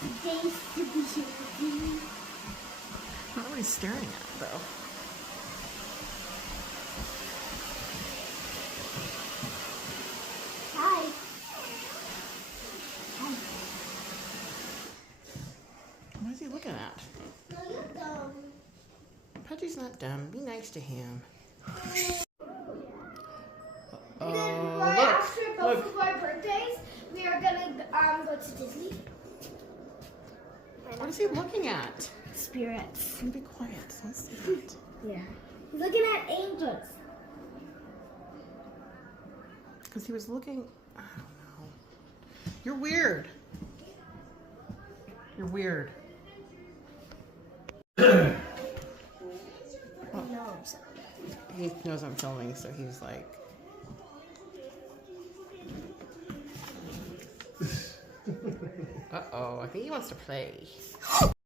Days to be here. I don't know what he's staring at, though. Hi. Hi. What is he looking at? No, you're dumb. Pudgy's not dumb. Be nice to him. And then Oh, right look. after both Look. of our birthdays, we are gonna go to Disney. What is he looking at? Spirits. Can be quiet. Don't say that. Yeah. He's looking at angels. Because he was looking. I don't know. You're weird. You're weird. No, He knows I'm filming, so he's like. Uh-oh, I think he wants to play.